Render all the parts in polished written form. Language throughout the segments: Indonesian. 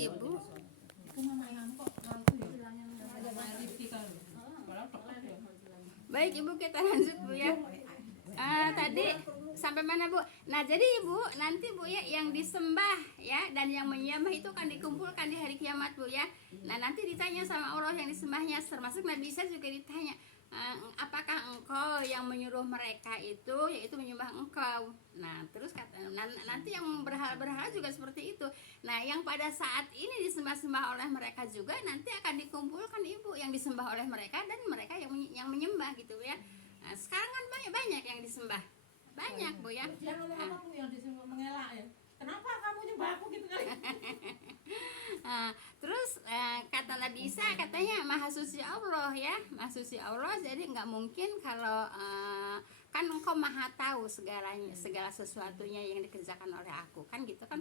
Ibu. Baik Ibu, kita lanjut Bu ya. Tadi sampai mana Bu? Nah jadi Ibu, nanti Bu ya yang disembah ya dan yang menyembah itu akan dikumpulkan di hari kiamat Bu ya. Nah nanti ditanya sama Allah yang disembahnya, termasuk Nabi Isa juga ditanya, apakah engkau yang menyuruh mereka itu yaitu menyembah engkau. Nah terus kata nanti yang berhala-berhala juga seperti itu. Nah yang pada saat ini disembah-sembah oleh mereka juga nanti akan dikumpulkan Ibu yang disembah oleh mereka dan mereka yang menyembah gitu ya. Nah, sekarang kan banyak yang disembah, banyak Bu ya. Dia ngomong apa Bu yang disembah mengelak ya? Kenapa kamu nyembah aku gitu kali? Terus kata Nabi Isa katanya maha suci Allah ya, maha suci Allah, jadi nggak mungkin kalau kan engkau maha tahu segalanya, segala sesuatunya yang dikerjakan oleh aku kan gitu kan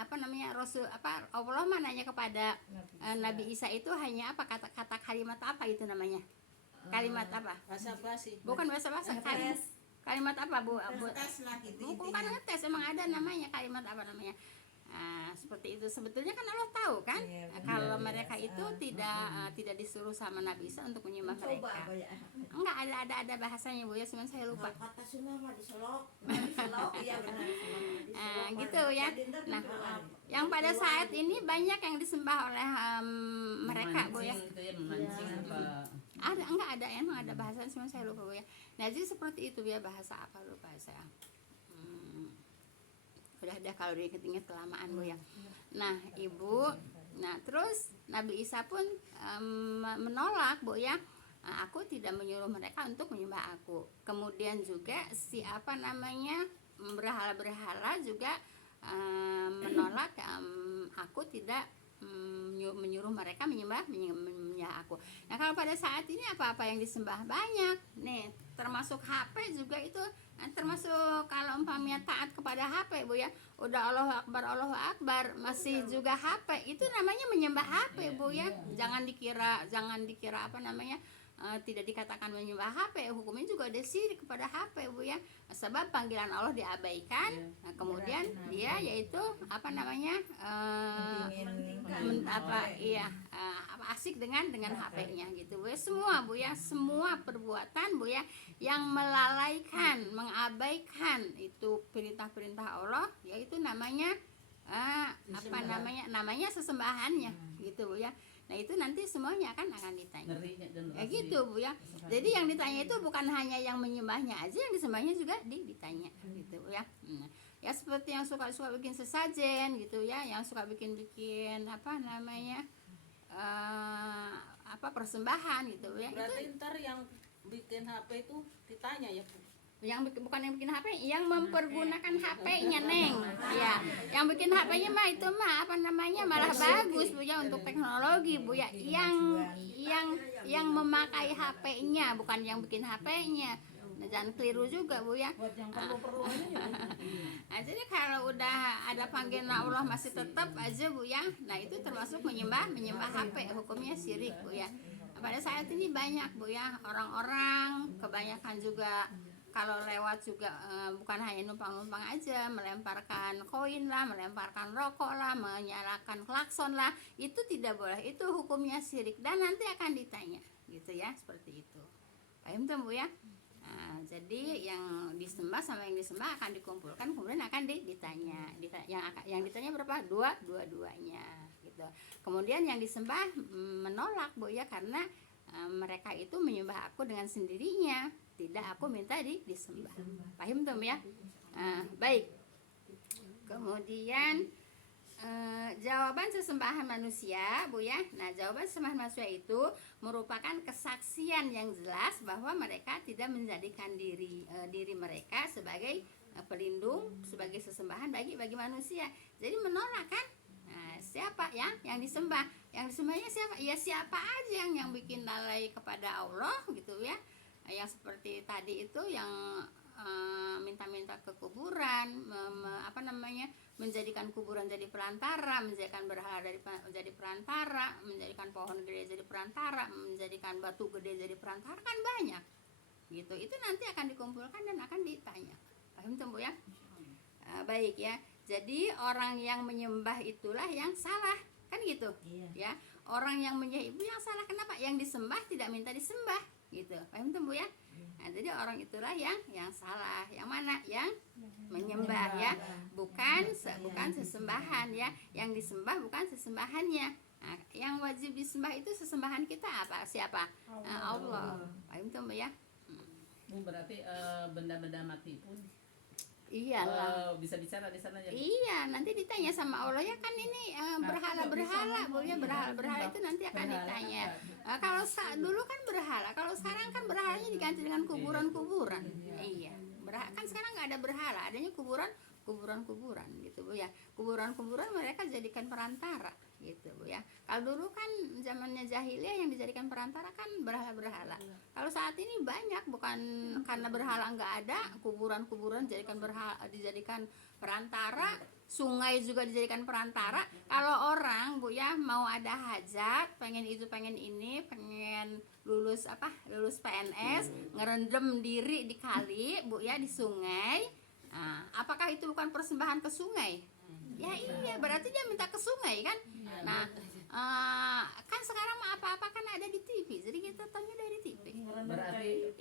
apa namanya Rasul apa Allah mah nanya kepada Nabi Isa itu hanya apa kata-kata kalimat apa itu namanya, kalimat apa? Bahasa basi. Bukan bahasa kalimat apa Bu? Bukan ngetes, emang ada namanya kalimat apa namanya? Seperti itu sebetulnya kan Allah tahu kan kalau mereka itu tidak disuruh sama Nabi Isa untuk menyembah mereka. Enggak ada bahasanya Bu ya, cuman saya lupa. Kata Sunda mah diselok, iya benar. Gitu ya. Nah, yang pada saat ini banyak yang disembah oleh mereka Bu ya. Emang ada bahasa, cuma saya lupa Bu ya. Nah jadi seperti itu ya, bahasa apa lupa saya. Udah kalau diinget-inget kelamaan Bu ya. Nah Ibu, nah terus Nabi Isa pun menolak Bu ya. Aku tidak menyuruh mereka untuk menyembah aku. Kemudian juga siapa namanya berhala-berhala juga menolak, aku tidak menyuruh mereka menyembah aku. Nah kalau pada saat ini apa-apa yang disembah banyak nih, termasuk HP juga itu, termasuk kalau umpamanya taat kepada HP Bu ya, udah Allahu Akbar masih juga HP, itu namanya menyembah HP Bu ya. Jangan dikira apa namanya tidak dikatakan menyembah HP, hukumnya juga ada syirik kepada HP Bu ya. Sebab panggilan Allah diabaikan, nah, kemudian dia yaitu apa namanya asik dengan HP-nya gitu Bu ya. Semua Bu ya, semua perbuatan Bu ya yang melalaikan, mengabaikan itu perintah-perintah Allah, yaitu namanya namanya sesembahannya gitu Bu ya. Nah itu nanti semuanya akan ditanya. Ya gitu Bu ya. Jadi yang ditanya itu bukan hanya yang menyembahnya aja, yang disembahnya juga ditanya gitu ya. Ya seperti yang suka bikin sesajen gitu ya, yang suka bikin apa namanya persembahan gitu ya. Berarti itu ntar yang bikin HP itu ditanya ya Bu? bukan yang bikin HP, yang mempergunakan HP-nya Neng. Ya, yang bikin HP-nya mah itu mah apa namanya malah bagus Bu ya untuk teknologi Bu ya. Yang memakai HP-nya bukan yang bikin HP-nya. Nah, jangan keliru juga Bu ya. Nah, jadi kalau udah ada panggilan Allah masih tetap aja Bu ya. Nah, itu termasuk menyembah HP, hukumnya syirik Bu ya. Pada saat ini banyak Bu ya, orang-orang kebanyakan juga kalau lewat juga bukan hanya numpang-numpang aja, melemparkan koin lah, melemparkan rokok lah, menyalakan klakson lah, itu tidak boleh, itu hukumnya syirik dan nanti akan ditanya gitu ya, seperti itu. Paham tuh Bu ya? Nah, jadi yang disembah sama yang disembah akan dikumpulkan, kemudian akan ditanya. Yang ditanya berapa? Dua-duanya gitu. Kemudian yang disembah menolak Bu ya, karena mereka itu menyembah aku dengan sendirinya, tidak aku minta disembah. Paham tuh ya? Baik. Kemudian jawaban sesembahan manusia Bu ya. Nah jawaban sesembahan manusia itu merupakan kesaksian yang jelas bahwa mereka tidak menjadikan diri mereka sebagai pelindung, sebagai sesembahan bagi manusia. Jadi menolak kan? Nah, siapa yang disembah? Yang disembahnya siapa? Ya siapa aja yang bikin lalai kepada Allah gitu ya. Yang seperti tadi itu yang minta-minta ke kuburan, menjadikan kuburan jadi perantara, menjadikan berhala jadi perantara, menjadikan pohon gede jadi perantara, menjadikan batu gede jadi perantara, kan banyak gitu. Itu nanti akan dikumpulkan dan akan ditanya. Paham tuh Bu ya? Baik ya. Jadi orang yang menyembah itulah yang salah, kan gitu. Iya. Ya, orang yang menyembah itu yang salah. Kenapa? Yang disembah tidak minta disembah, gitu. Paham tuh Bu ya? Nah, jadi orang itulah yang salah. Yang mana? Yang menyembah ya, bukan sesembahan ya. Yang disembah bukan sesembahannya. Nah, yang wajib disembah itu sesembahan kita apa? Siapa? Allah. Paham tuh Bu ya? Bu, berarti benda-benda mati pun Iyalah. bisa bicara di sana ya. Iya, nanti ditanya sama Allah ya kan ini berhala-berhala, Bu ya, berhala-berhala itu nanti akan ditanya. Kalau dulu kan berhala, kalau sekarang kan berhalanya diganti dengan kuburan-kuburan. Iya, kan sekarang nggak ada berhala, adanya kuburan gitu Bu ya. Kuburan-kuburan mereka jadikan perantara gitu Bu ya. Kalau dulu kan zamannya jahiliyah yang dijadikan perantara kan berhala-berhala. Kalau saat ini banyak, bukan karena berhala nggak ada, kuburan-kuburan dijadikan perantara, sungai juga dijadikan perantara. Kalau orang Bu ya mau ada hajat, pengen itu pengen ini, pengen lulus PNS, ngerendam diri di kali Bu ya, di sungai. Nah, apakah itu bukan persembahan ke sungai? Ya iya, berarti dia minta ke sungai kan. Nah, kan sekarang mah apa-apa kan ada di TV, jadi kita tanya dari TV.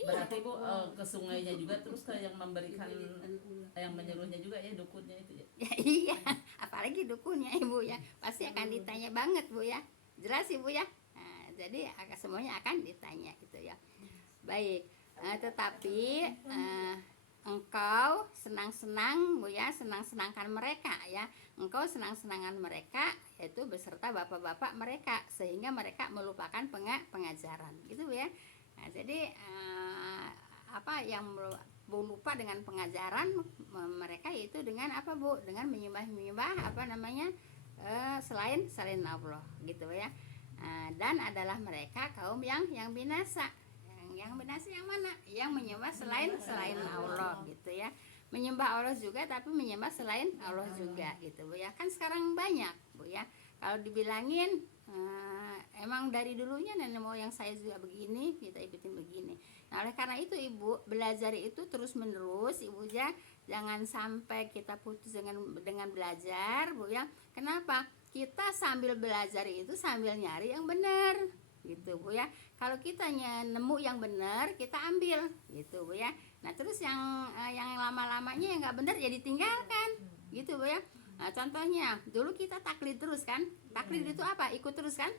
Berarti Bu ke sungainya juga, terus ke yang memberikan, yang menyuruhnya juga ya, dukunnya itu ya. Ya iya, apalagi dukunnya Ibu ya, pasti akan ditanya banget Bu ya. Jelas Ibu ya. Nah, jadi semuanya akan ditanya gitu ya. Baik, tetapi engkau senang-senang Bu ya, senang-senangkan mereka ya. Engkau senang-senangkan mereka, yaitu beserta bapak-bapak mereka, sehingga mereka melupakan pengajaran gitu Bu ya. Nah, jadi apa yang lupa dengan pengajaran mereka, itu dengan apa Bu? Dengan menyembah apa namanya, selain Allah gitu ya. Dan adalah mereka kaum yang binasa. Yang binasa yang mana? Yang menyembah selain Allah gitu ya. Menyembah Allah juga tapi menyembah selain Allah juga gitu Bu ya. Kan sekarang banyak Bu ya. Kalau dibilangin emang dari dulunya nenek moyang saya juga begini, kita ikutin begini. Nah, oleh karena itu Ibu, belajar itu terus menerus Ibu ya. Jangan sampai kita putus dengan belajar Bu ya. Kenapa? Kita sambil belajar itu sambil nyari yang benar gitu Bu ya. Kalau kita nemu yang benar, kita ambil gitu Bu ya. Nah, terus yang lama-lamanya yang nggak benar ya ditinggalkan gitu Bu ya. Nah, contohnya dulu kita taklid terus kan. Taklid itu apa? Ikut terus kan.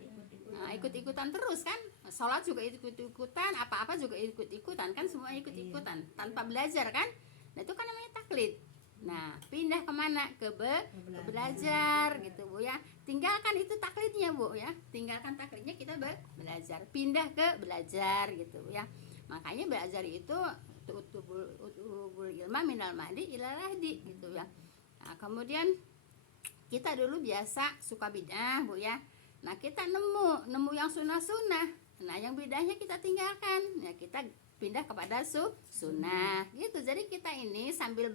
Nah, ikut-ikutan terus kan. Sholat juga ikut-ikutan, apa-apa juga ikut-ikutan kan, semua ikut-ikutan tanpa belajar kan. Nah, itu kan namanya taklid. Nah, pindah kemana? Ke belajar gitu Bu ya. Tinggalkan itu taklidnya Bu ya. Tinggalkan taklidnya, kita belajar. Pindah ke belajar gitu Bu ya. Makanya belajar itu utubul ilma minal mahdi ilal lahdi gitu ya. Nah, kemudian kita dulu biasa suka bidah Bu ya. Nah, kita nemu yang sunnah-sunnah. Nah, yang bidahnya kita tinggalkan. Nah, kita pindah kepada sunnah gitu. Jadi kita ini sambil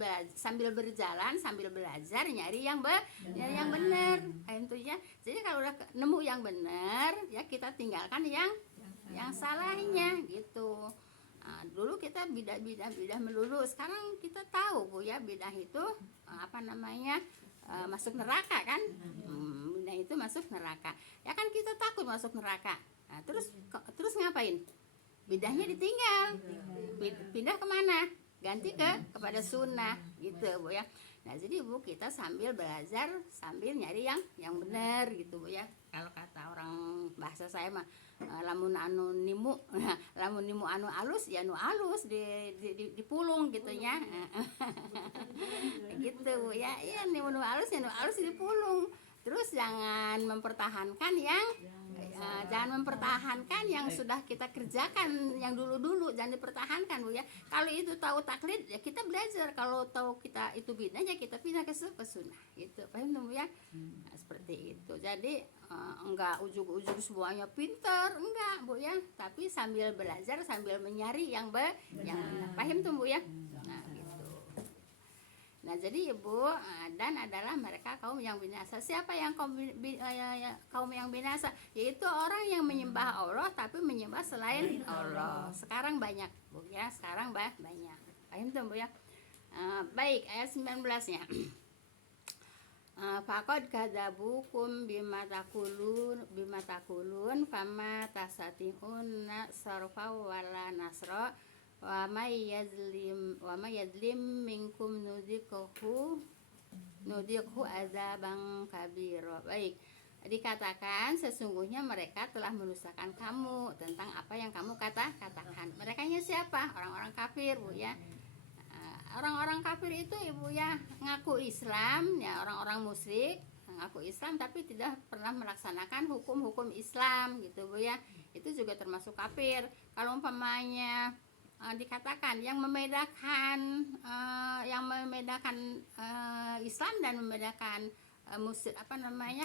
berjalan sambil belajar nyari yang benar. Itu ya. Jadi kalau udah nemu yang benar ya, kita tinggalkan yang salahnya gitu. Nah, dulu kita bidah melulu. Sekarang kita tahu Bu ya, bidah itu apa namanya, masuk neraka kan. Bidah itu masuk neraka. Ya kan kita takut masuk neraka. Nah, terus ngapain? Bidahnya ditinggal, pindah kemana? Ganti kepada sunnah gitu Bu ya. Nah, jadi Bu, kita sambil belajar sambil nyari yang benar gitu Bu ya. Kalau kata orang bahasa saya mah lamun nimu anu alus ya, anu alus dipulung gitu ya. Gitu Bu ya. Iya, nimu alus ya, anu alus dipulung. Terus jangan mempertahankan yang sudah kita kerjakan yang dulu jangan dipertahankan Bu ya. Kalau itu tahu taklid ya kita belajar, kalau tahu kita itu bidah ya kita pindah ke sunnah gitu. Paham Bu ya? Nah, seperti itu. Jadi enggak ujug-ujug semuanya pintar, enggak Bu ya, tapi sambil belajar sambil menyari yang benar. Paham tuh Bu ya? Nah, gitu. Nah, jadi Ibu, dan adalah mereka kaum yang binasa. Siapa yang kaum yang binasa? Yaitu orang yang menyembah Allah tapi menyembah selain Allah. Sekarang banyak Bu ya, sekarang banyak. Paham tuh Bu ya? Baik, ayat 19-nya. Faqad kadzabukum bima takulun fama tasatihunna sarfa wala nasra wa may yadlim minkum nudhiqhu adzabang kabira. Baik, dikatakan sesungguhnya mereka telah mendustakan kamu tentang apa yang kamu katakan. Merekanya siapa? Orang-orang kafir, Bu ya. Orang-orang kafir itu Ibu ya ngaku Islam ya, orang-orang musyrik ngaku Islam tapi tidak pernah melaksanakan hukum-hukum Islam gitu Bu ya. Itu juga termasuk kafir. Kalau umpamanya dikatakan yang membedakan Islam dan membedakan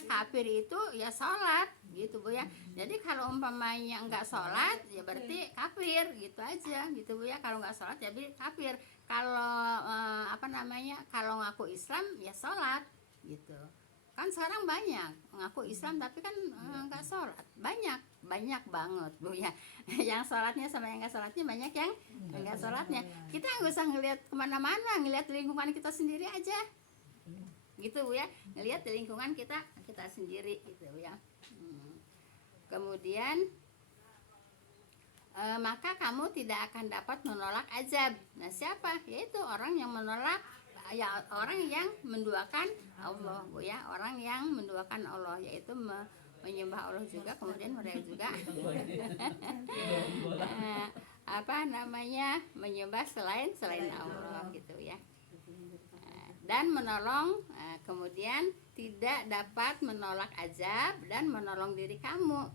kafir itu ya sholat gitu Bu ya. Jadi kalau umpamanya enggak sholat ya berarti kafir gitu aja gitu Bu ya. Kalau enggak sholat ya berarti kafir. Kalau kalau ngaku Islam ya sholat gitu. Kan sekarang banyak ngaku Islam tapi kan enggak sholat, banyak banget Bu ya. Yang sholatnya sama yang enggak sholatnya banyak yang enggak sholatnya. Kita nggak usah ngelihat kemana-mana, ngelihat lingkungan kita sendiri aja gitu Bu ya, ngelihat di lingkungan kita sendiri gitu ya. Kemudian maka kamu tidak akan dapat menolak azab. Nah siapa? Yaitu orang yang menolak ya, orang yang menduakan Allah Bu ya, orang yang menduakan Allah, yaitu menyembah Allah juga, kemudian mereka juga menyembah selain Allah gitu ya. Dan menolong, kemudian tidak dapat menolak azab dan menolong diri kamu.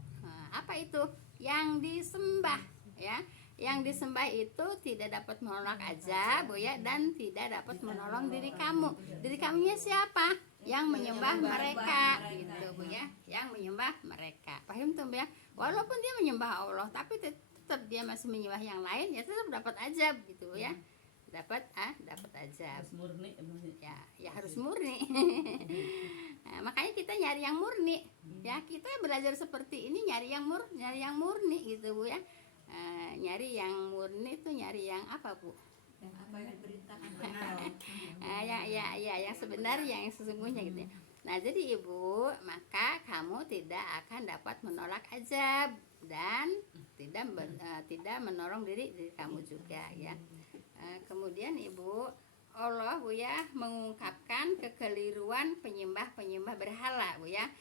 Apa itu? Yang disembah ya, yang disembah itu tidak dapat menolak azab Bu ya, dan tidak dapat menolong diri kamu. Diri kamunya siapa? Yang menyembah mereka gitu Bu ya, yang menyembah mereka. Paham tuh ya? Walaupun dia menyembah Allah tapi tetap dia masih menyembah yang lain, ya tetap dapat azab gitu Bu ya. Dapat azab. Harus murni Ya harus murni. Nah, makanya kita nyari yang murni ya, kita belajar seperti ini nyari yang murni gitu Bu ya. Nyari yang murni itu nyari yang apa Bu? Apa yang diperintahkan yang sebenarnya, yang sesungguhnya gitu ya. Nah jadi Ibu, maka kamu tidak akan dapat menolak azab dan tidak menolong diri kamu juga ya. Kemudian Ibu, Allah Bu ya mengungkapkan kekeliruan penyembah berhala Bu ya,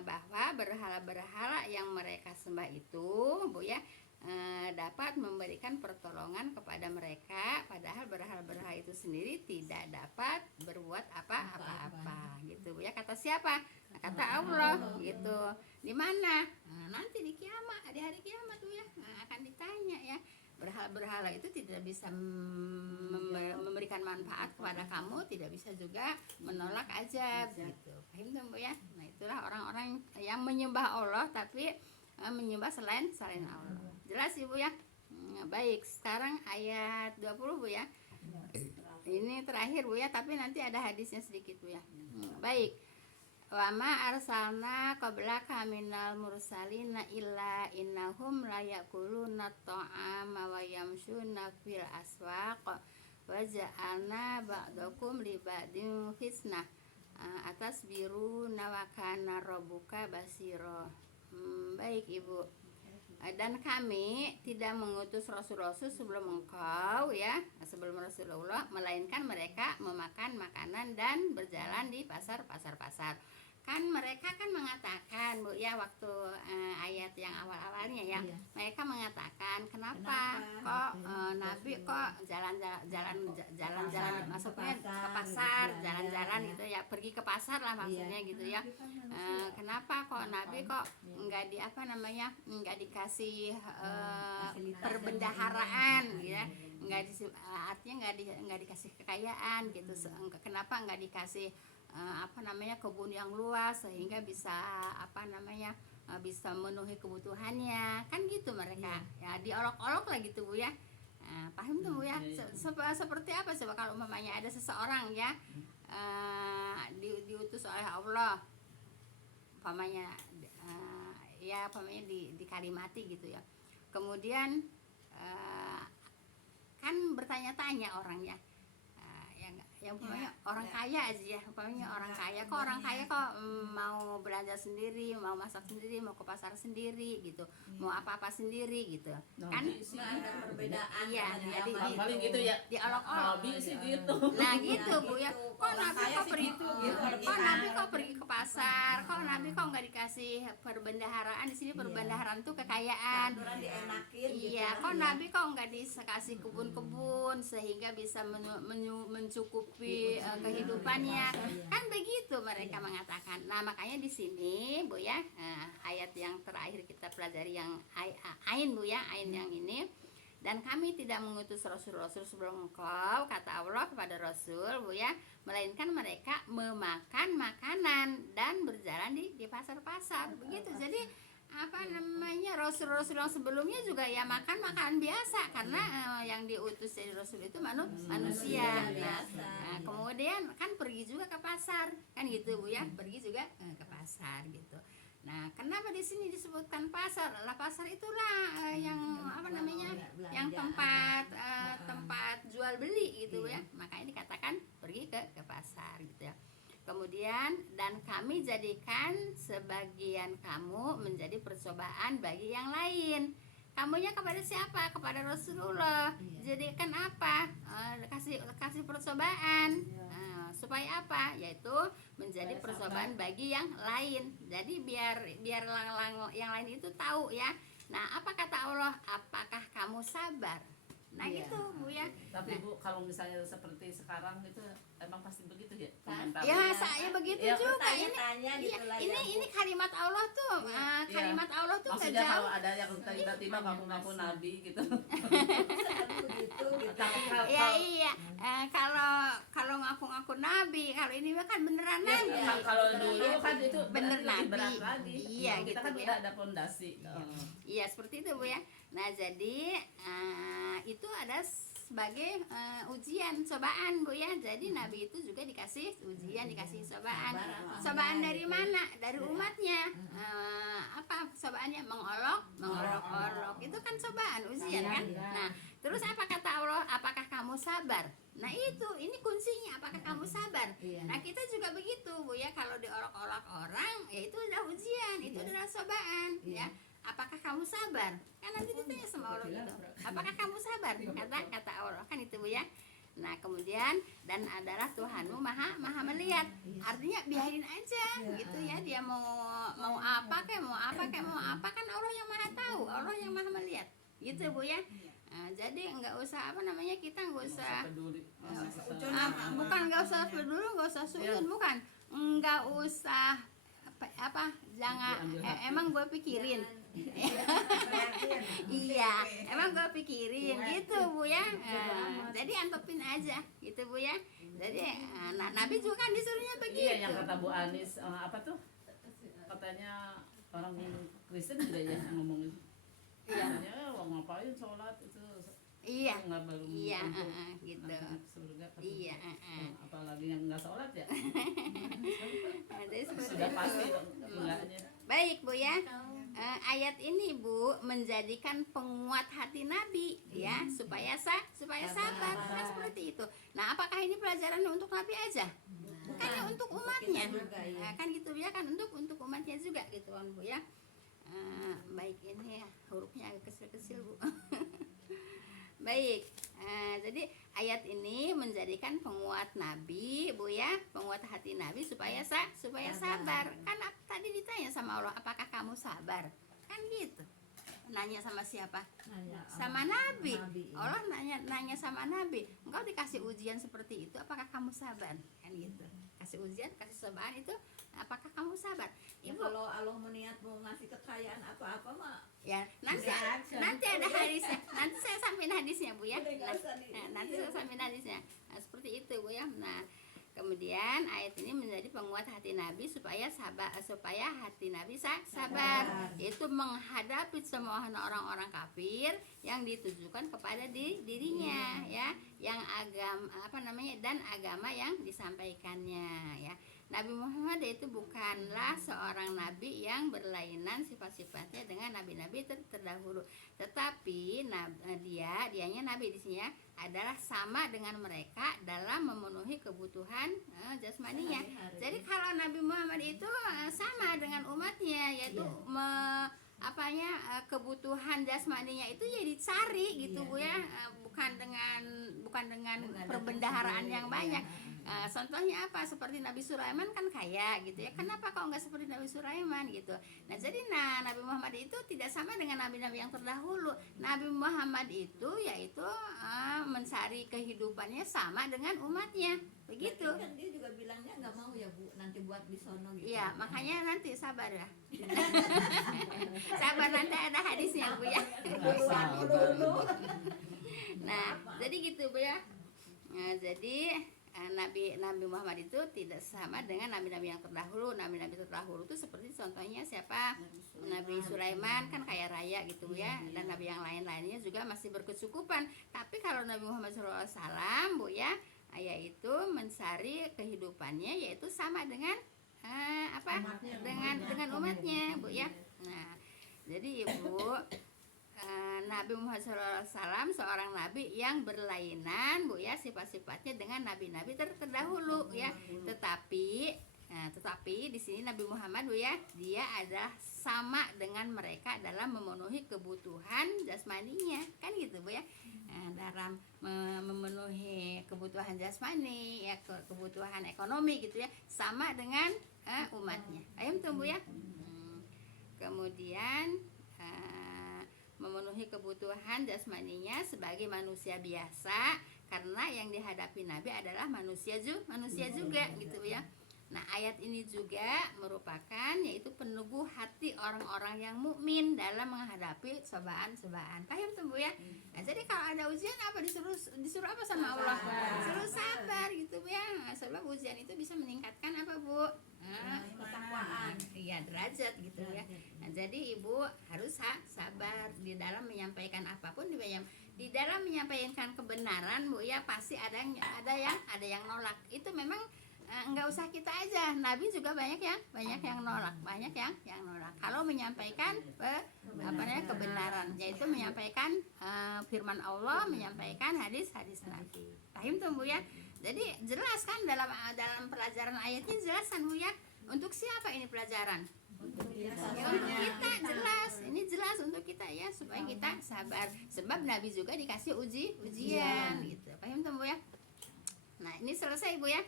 bahwa berhala-berhala yang mereka sembah itu Bu ya dapat memberikan pertolongan kepada mereka, padahal berhala-berhala itu sendiri tidak dapat berbuat apa-apa gitu Bu ya. Kata siapa? Kata Allah gitu. Di mana? Nanti di kiamat, di hari kiamat Bu ya, akan ditanya ya. Berhala-berhala itu tidak bisa memberikan manfaat kepada kamu, tidak bisa juga menolak azab gitu. Paham tuh Bu ya? Nah itulah orang-orang yang menyembah Allah tapi menyembah selain Allah. Jelas Ibu ya? Baik, sekarang ayat 20 Bu ya. Ini terakhir Bu ya, tapi nanti ada hadisnya sedikit Bu ya. Baik. Wa ma arsalna qablaka minal mursalina illa innahum la yakuluna ta'ama wa yamshuna fil aswaq wa ja'alna ba'dakum li ba'din fitnah atasbiruna wa kana rabbuka basira. Baik Ibu. Dan kami tidak mengutus rasul-rasul sebelum engkau ya, sebelum Rasulullah, melainkan mereka memakan makanan dan berjalan di pasar. Kan mereka kan mengatakan Bu ya, waktu ayat yang awal-awalnya ya, mereka mengatakan kenapa kok Nabi kok jalan-jalan maksudnya ke pasar, jalan-jalan gitu ya, pergi ke pasar lah maksudnya gitu ya. Kenapa kok Nabi kok nggak nggak dikasih perbendaharaan gitu ya, artinya nggak dikasih kekayaan gitu. Kenapa nggak dikasih kebun yang luas sehingga bisa bisa memenuhi kebutuhannya, kan gitu mereka ya, diolok-olok lah gitu Bu ya. Paham tuh Bu ya? Seperti apa coba kalau umpamanya ada seseorang ya diutus oleh Allah, umpamanya dikalimati gitu ya, kemudian kan bertanya-tanya orangnya, yang umpamanya orang kaya aja ya, umpamanya orang kaya kok mau belanja sendiri, mau masak sendiri, mau ke pasar sendiri gitu, mau apa-apa sendiri gitu kan. Nggak ada perbedaan. Iya, dengan jadi agama itu. paling gitu ya. diolok-olok. Nabi sih gitu. Nah gitu Bu ya, kok Orang Nabi kaya kok sih pergi gitu, kok Nabi kok pergi ke pasar, kok Nabi kok nggak dikasih perbendaharaan. Di sini perbendaharaan tuh kekayaan. Aturan dienakin gitu Iya, kan, kok ya. Nabi kok nggak dikasih kebun-kebun sehingga bisa mencukupi kehidupannya, kan begitu mereka mengatakan. Nah makanya di sini Bu ya, ayat yang terakhir kita pelajari yang ain Bu ya, ain yang ini. Dan kami tidak mengutus rasul-rasul sebelum engkau, kata Allah kepada Rasul Bu ya, melainkan mereka memakan makanan dan berjalan di pasar-pasar begitu. Jadi apa namanya, rasul-rasul yang sebelumnya juga ya makan makanan biasa, karena yang diutus jadi rasul itu manusia. Nah, kemudian kan pergi juga ke pasar kan gitu Bu ya, pergi juga ke pasar gitu. Nah, kenapa di sini disebutkan pasar? Lah pasar itulah yang apa namanya, yang tempat tempat jual beli gitu ya. Makanya dikatakan pergi ke pasar gitu ya. Kemudian, dan kami jadikan sebagian kamu menjadi percobaan bagi yang lain. Kamunya kepada siapa? Kepada Rasulullah. Jadikan apa? Kasih percobaan. Supaya apa? Yaitu menjadi percobaan bagi yang lain. Jadi biar yang lain itu tahu ya. Nah, apa kata Allah? Apakah kamu sabar? Nah gitu Bu ya. Tapi Bu, kalau misalnya seperti sekarang itu emang pasti begitu ya komentar. Ya saya begitu Ya, juga ini. Tanya gitu lah ya, Bu. Ini kalimat Allah tuh, kalimat Allah tuh nggak Maksudnya kalau jauh. ada yang tiba-tiba ngaku-ngaku nabi gitu. Begitu gitu. Tapi Ya iya, kalau ngaku-ngaku nabi, kalau ini kan beneran ya, nabi. kalau dulu kan itu Bener berarti lebih nabi. berat lagi. Iya, Kita gitu, kan Bu, udah ya. ada fondasi. Iya seperti itu Bu ya. Nah jadi itu ada sebagai ujian, cobaan Bu ya. Jadi Nabi itu juga dikasih ujian, dikasih cobaan. Cobaan dari mana? Dari umatnya. Apa cobaannya? Mengolok-olok. Itu kan cobaan, ujian kan. Nah terus apa kata Allah? Apakah kamu sabar? Nah itu, ini kuncinya. Apakah kamu sabar? Nah kita juga begitu Bu ya. Kalau diolok-olok orang, ya itu udah ujian, itu adalah cobaan ya. Apakah kamu sabar? Kan nanti ditanya sama Allah gitu. Apakah kamu sabar? Kata Allah kan itu Bu ya. Nah kemudian, dan adalah Tuhanmu maha melihat. Artinya biarin aja gitu ya. Dia mau apa kayak mau apa kan Allah yang maha tahu, Allah yang maha melihat gitu Bu ya. Nah, jadi nggak usah apa namanya, kita nggak usah peduli. bukan nggak usah peduli, nggak usah sujud, bukan nggak usah apa jangan emang gue pikirin. Iya, emang gue pikirin gitu Bu ya. Jadi antepin aja gitu Bu ya. Jadi Nabi juga kan disuruhnya begitu. Iya, yang kata Bu Anis apa tuh? Katanya orang Kristen juga ya yang ngomongin. Katanya lo ngapain sholat itu? Iya. Nggak baru Iya, untuk gitu. nanti surga. Tapi Iya, apalagi yang nggak sholat ya. Jadi seperti Sudah itu. pasti enggaknya. Baik Bu ya. Ayat ini Bu menjadikan penguat hati Nabi ya, supaya sabar kan seperti itu. Nah, apakah ini pelajaran untuk Nabi aja? Bukan ya, untuk umatnya. Nah, kan gitu ya, kan untuk umatnya juga gitu kan Bu ya. Baik, ini ya, hurufnya agak kecil-kecil Bu. Baik, jadi ayat ini menjadikan penguat Nabi Bu ya, penguat hati Nabi supaya sabar. Kan tadi ditanya sama Allah, apakah kamu sabar? Kan gitu. Nanya sama siapa? Sama Nabi. Allah nanya sama Nabi, engkau dikasih ujian seperti itu, apakah kamu sabar? Kan gitu. Kasih ujian, kasih cobaan itu, apakah kamu sabar? Ya, Ibu, kalau Allah meniat mau ngasih kekayaan apa-apa mah ya nanti ada hadisnya, nanti saya sampein hadisnya Bu ya. Nanti saya sampein hadisnya. Nah, seperti itu Bu ya. Nah kemudian ayat ini menjadi penguat hati Nabi supaya hati Nabi sabar, yaitu menghadapi semua orang-orang kafir yang ditujukan kepada dirinya ya, yang agama dan agama yang disampaikannya ya. Nabi Muhammad itu bukanlah seorang nabi yang berlainan sifat-sifatnya dengan nabi-nabi terdahulu, tetapi dianya nabi di sini ya, adalah sama dengan mereka dalam memenuhi kebutuhan jasmaninya. Jadi kalau Nabi Muhammad itu sama dengan umatnya, yaitu kebutuhan jasmaninya itu ya dicari gitu Bu ya, bukan dengan perbendaharaan yang banyak. Contohnya apa? Seperti Nabi Sulaiman kan kaya gitu ya. Kenapa kok nggak seperti Nabi Sulaiman gitu? Nah jadi Nabi Muhammad itu tidak sama dengan nabi-nabi yang terdahulu. Nabi Muhammad itu yaitu mencari kehidupannya sama dengan umatnya, begitu. Berarti kan dia juga bilangnya nggak mau ya Bu, nanti buat di sono gitu. Iya, makanya nanti sabar ya. Sabar, nanti ada hadisnya Bu ya. Nah, jadi gitu Bu ya. Nah, jadi Nabi Muhammad itu tidak sama dengan nabi-nabi yang terdahulu. Nabi-nabi terdahulu itu seperti contohnya siapa? Nabi Sulaiman kan kaya raya gitu ya, dan nabi yang lain-lainnya juga masih berkecukupan. Tapi kalau Nabi Muhammad SAW Bu ya, yaitu mencari kehidupannya yaitu sama dengan dengan umatnya Bu ya. Nah, jadi Ibu, Nabi Muhammad SAW seorang nabi yang berlainan Bu ya sifat-sifatnya dengan nabi-nabi terdahulu ya. Tetapi di sini Nabi Muhammad Bu ya, dia adalah sama dengan mereka dalam memenuhi kebutuhan jasmaninya, kan gitu Bu ya. Dalam memenuhi kebutuhan jasmani ya, kebutuhan ekonomi gitu ya, sama dengan umatnya. Ayo Bu ya. Kemudian memenuhi kebutuhan jasmaninya sebagai manusia biasa, karena yang dihadapi Nabi adalah manusia juga gitu ya. Nah, ayat ini juga merupakan yaitu peneguh hati orang-orang yang mukmin dalam menghadapi cobaan-cobaan. Paham tuh Bu ya? Nah, jadi kalau ada ujian apa disuruh apa sama Allah? Disuruh sabar gitu Bu ya. Nah, sebab ujian itu bisa meningkatkan apa Bu? Ketakwaan. Iya, derajat gitu ya. Nah, jadi Ibu harus sabar di dalam menyampaikan apapun, di dalam menyampaikan kebenaran Bu ya, pasti ada yang nolak. Itu memang nggak usah kita aja, Nabi juga banyak yang nolak, kalau menyampaikan kebenaran, yaitu menyampaikan firman Allah, menyampaikan hadis Nabi. Paham tuh Bu ya? Jadi jelas kan dalam pelajaran ayatnya jelas kan Bu ya, untuk siapa ini pelajaran? Ya, untuk kita jelas, ini jelas untuk kita ya, supaya kita sabar, sebab Nabi juga dikasih ujian gitu. Paham tuh Bu ya? Nah, ini selesai Bu ya.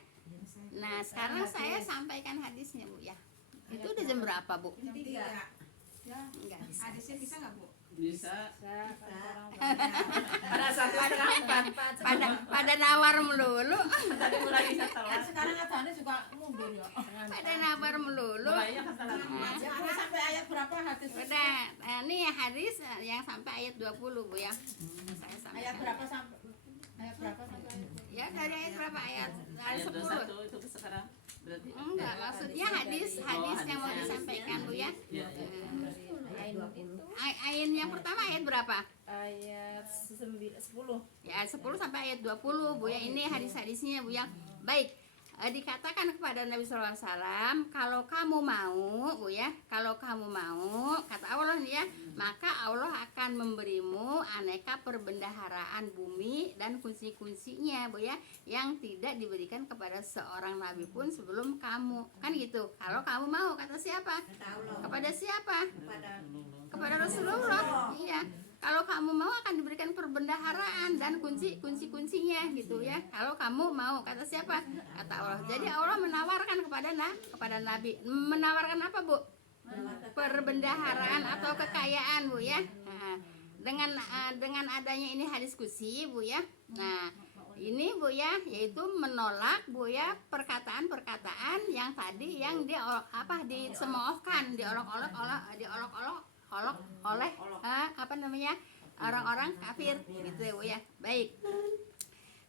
Nah, sekarang saya sampaikan hadisnya Bu ya. Itu udah jam berapa Bu? Jam 3. Ya, Enggak bisa. hadisnya bisa nggak Bu? Bisa. Pada saat Pada nawar melulu. Tadi mulai bisa telat. sekarang adzannya juga mundur ya. Pada nawar melulu. Mulainya kan telat. Ada sampai ayat berapa hadis? Udah, ini hadis yang sampai ayat 20 Bu ya. Saya sampai Ayat berapa sampai Ya, dari ayat berapa ayat? Ayat 10. 21 itu sekarang berarti. Enggak, maksudnya hadis yang mau disampaikan Bu ya. Iya, iya. Ayat yang pertama ayat berapa? Ayat 10. Ya, 10 sampai ayat 20 Bu ya. Ini hadis-hadisnya Bu ya. Baik. Dikatakan kepada Nabi SAW, kalau kamu mau Bu ya, kalau kamu mau, kata Allah nih ya, maka Allah akan memberimu aneka perbendaharaan bumi dan kunci-kuncinya Bu ya, yang tidak diberikan kepada seorang nabi pun sebelum kamu, kan gitu. Kalau kamu mau, kata siapa? Kepada siapa? Kepada Rasulullah. Iya. Kalau kamu mau akan diberikan perbendaharaan dan kunci-kuncinya gitu ya. Kalau kamu mau, kata siapa? Kata Allah. Jadi Allah menawarkan kepada Nabi. Menawarkan apa Bu? Perbendaharaan atau kekayaan Bu ya. Nah, dengan adanya ini hadis qudsi Bu ya. Nah, ini Bu ya, yaitu menolak Bu ya perkataan-perkataan yang tadi yang disemoohkan, diolok-olok oleh orang-orang kafir gitu ya Bu ya. Baik.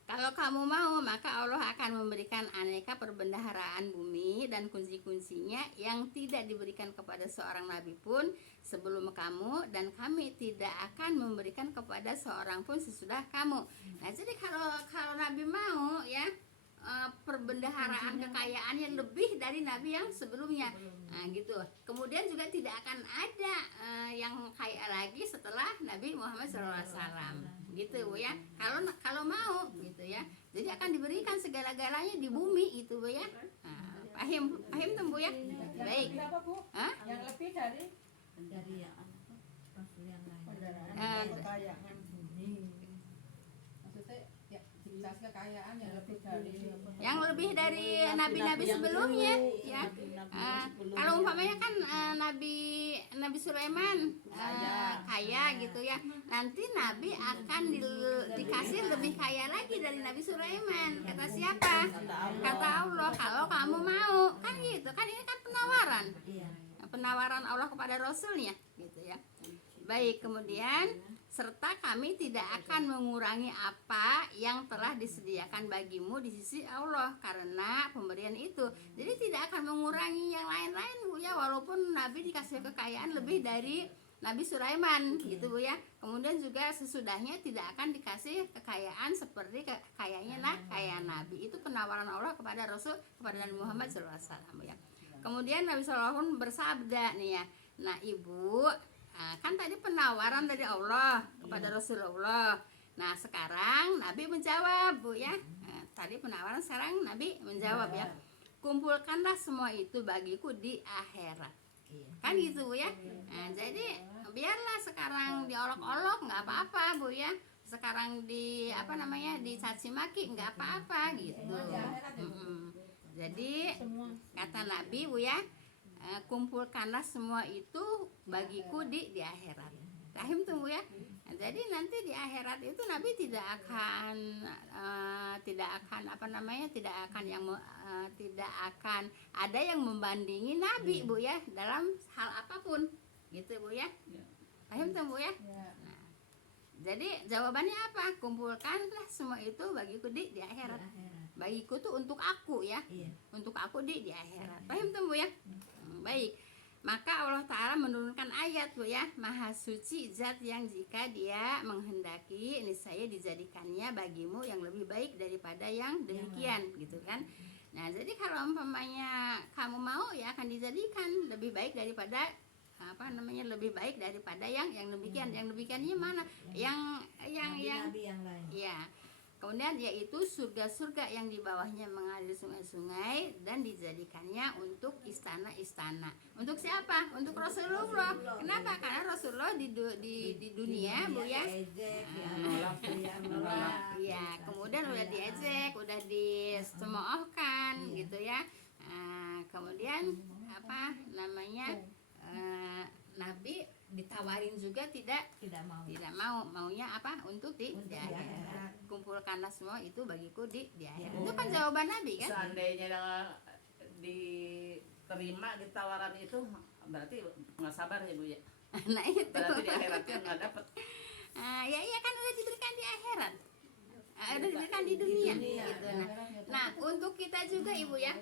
Kalau kamu mau, maka Allah akan memberikan aneka perbendaharaan bumi dan kunci-kuncinya yang tidak diberikan kepada seorang nabi pun sebelum kamu, dan kami tidak akan memberikan kepada seorang pun sesudah kamu. Nah, jadi kalau nabi mau ya, perbendaharaan kekayaan yang lebih dari nabi yang sebelumnya. Nah, gitu. Kemudian juga tidak akan ada yang kaya lagi setelah Nabi Muhammad SAW. Gitu Bu ya. Kalau mau gitu ya. Jadi akan diberikan segala-galanya di bumi itu Bu ya. Nah, paham tuh Bu ya? Baik. Kenapa Bu? Hah? Yang lebih dari Dari yang apa? Rasul yang lain. kekayaan bumi. Maksudnya ya jelas kekayaan yang lebih dari Yang lebih dari nabi-nabi sebelumnya ya. Kalau umpamanya kan Nabi Sulaiman kaya gitu ya. Nanti nabi akan dikasih lebih kaya lagi dari Nabi Sulaiman. Kata siapa? Kata Allah, kalau kamu mau. Kan gitu. Kan ini kan penawaran. Iya. Penawaran Allah kepada Rasulnya gitu ya. Baik, kemudian serta kami tidak akan mengurangi apa yang telah disediakan bagimu di sisi Allah karena pemberian itu. Jadi tidak akan mengurangi yang lain-lain Bu ya, walaupun Nabi dikasih kekayaan lebih dari Nabi Sulaiman gitu Bu ya. Kemudian juga sesudahnya tidak akan dikasih kekayaan seperti kekayaannya kayak Nabi. Itu penawaran Allah kepada Rasul, kepada Nabi Muhammad SAW ya. Kemudian Nabi SAW bersabda nih ya. Nah Ibu, kan tadi penawaran dari Allah kepada Rasulullah. Nah sekarang Nabi menjawab Bu ya. Tadi penawaran, sekarang Nabi menjawab ya. Kumpulkanlah semua itu bagiku di akhirat. Kan gitu Bu ya. Nah, jadi biarlah sekarang diolok-olok nggak apa-apa Bu ya. Sekarang dicaci maki nggak apa-apa gitu. Jadi kata Nabi Bu ya, kumpulkanlah semua itu bagiku di akhirat. Rahim tunggu ya. Nah, jadi nanti di akhirat itu Nabi tidak akan ada yang membandingi Nabi Bu ya dalam hal apapun gitu Bu ya. Rahim tunggu ya. Nah, jadi jawabannya apa? Kumpulkanlah semua itu bagiku di akhirat. Bagiku tuh untuk aku ya. Iya. Untuk aku di akhirat. Paham tuh Bu ya? Baik. Maka Allah Ta'ala menurunkan ayat Bu ya. Maha suci zat yang jika dia menghendaki niscaya dijadikannya bagimu yang lebih baik daripada yang demikian gitu kan. Nah jadi kalau umpamanya kamu mau ya akan dijadikan lebih baik daripada lebih baik daripada yang demikian. Yang demikiannya mana? Yang Nabi yang lain. ya. Kemudian yaitu surga-surga yang di bawahnya mengalir sungai-sungai dan dijadikannya untuk istana-istana. Untuk siapa? Untuk Rasulullah. Kenapa? Karena Rasulullah di dunia Bu ya. Ya, kemudian udah diejek, udah dicemoohkan gitu ya. Kemudian Nabi ditawarin juga tidak mau, maunya apa? Untuk di akhirat. Kumpulkanlah semua itu bagiku di akhirat. Itu kan jawaban Nabi kan? Seandainya diterima di tawaran itu berarti nggak sabar ya Bu ya. Nah itu Berarti di akhiratnya nggak dapet. ya kan udah diberikan di akhirat. Udah diberikan di dunia gitu. Nah untuk kita juga Ibu ya.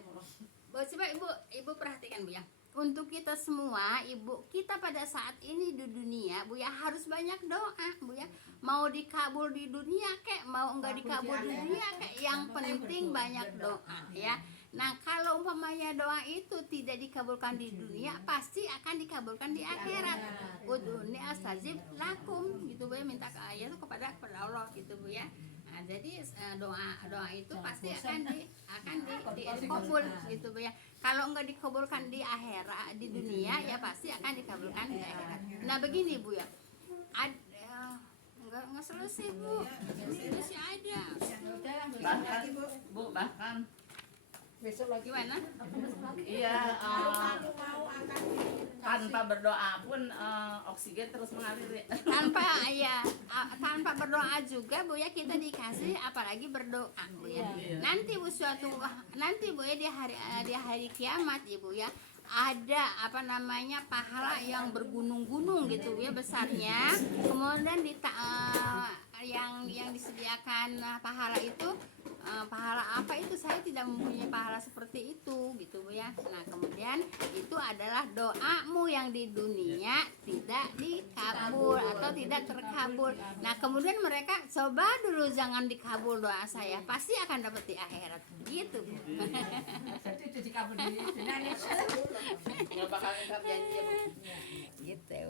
Coba Ibu perhatikan Bu ya. Untuk kita semua, Ibu, kita pada saat ini di dunia, Bu ya, harus banyak doa, Bu ya. Mau dikabul di dunia kek, mau enggak dikabul di dunia kek, yang penting banyak doa ya. Nah, kalau umpamanya doa itu tidak dikabulkan di dunia, pasti akan dikabulkan di akhirat. Udhuni astajib lakum gitu Bu ya, minta ayat itu kepada Allah gitu Bu ya. Nah, jadi doa itu pasti akan dikabul gitu Bu ya. Kalau enggak dikabulkan di akhirat di dunia ya pasti akan dikabulkan di akhirat. Nah, begini Bu ya. Enggak selesai Bu. Ini masih ada. Bahkan besok lagi Gimana? iya tanpa berdoa pun oksigen terus mengalir ya. Tanpa berdoa juga Bu ya kita dikasih, apalagi berdoa Bu ya. Nanti Bu ya di hari kiamat Ibu ya ada pahala yang bergunung-gunung gitu ya besarnya. Kemudian yang disediakan pahala itu pahala apa itu, saya tidak mempunyai pahala seperti itu gitu Bu ya. Nah kemudian itu adalah doamu yang di dunia tidak dikabul atau tidak terkabul. Nah kemudian mereka coba dulu jangan dikabul doa saya, pasti akan dapat di akhirat gitu Bu. Jadi itu dikabul di Indonesia. Nggak bakal ingkar janji ya Bu. Gitu.